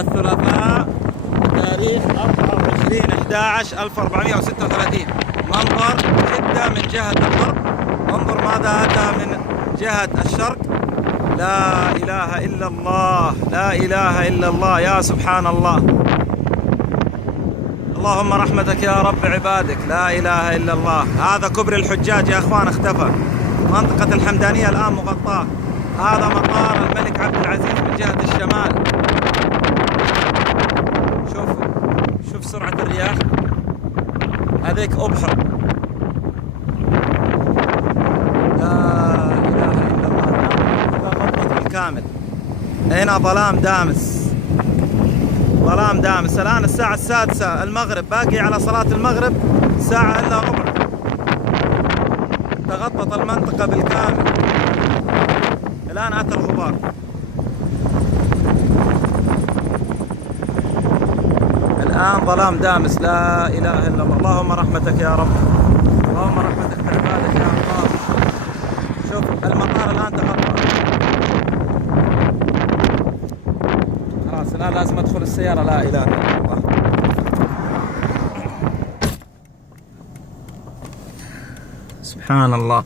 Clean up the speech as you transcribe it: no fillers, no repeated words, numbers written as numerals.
الثلاثاء تاريخ 24/11/1436. منظر جدة من جهة الغرب، انظر ماذا أتى من جهة الشرق. لا إله إلا الله، لا إله إلا الله، يا سبحان الله. اللهم رحمتك يا رب عبادك، لا إله إلا الله. هذا كبر الحجاج يا أخوان اختفى، منطقة الحمدانية الآن مغطاة. هذا مطار الملك عبد العزيز من جهة الشمال. شوف سرعة الرياح، هذيك أبحر. لا إله إلا الله. غطت بالكامل، هنا ظلام دامس، ظلام دامس. الآن الساعة 6 المغرب، باقي على صلاة المغرب ساعة إلا ربع. تغطت المنطقة بالكامل. الآن أتى الغبار. الآن ظلام دامس، لا إله إلا الله. اللهم رحمتك يا رب، اللهم رحمتك بعبادك يا الله. شوف المطار الآن تغطى. خلاص الآن لازم أدخل السيارة، لا إله إلا الله. سبحان الله.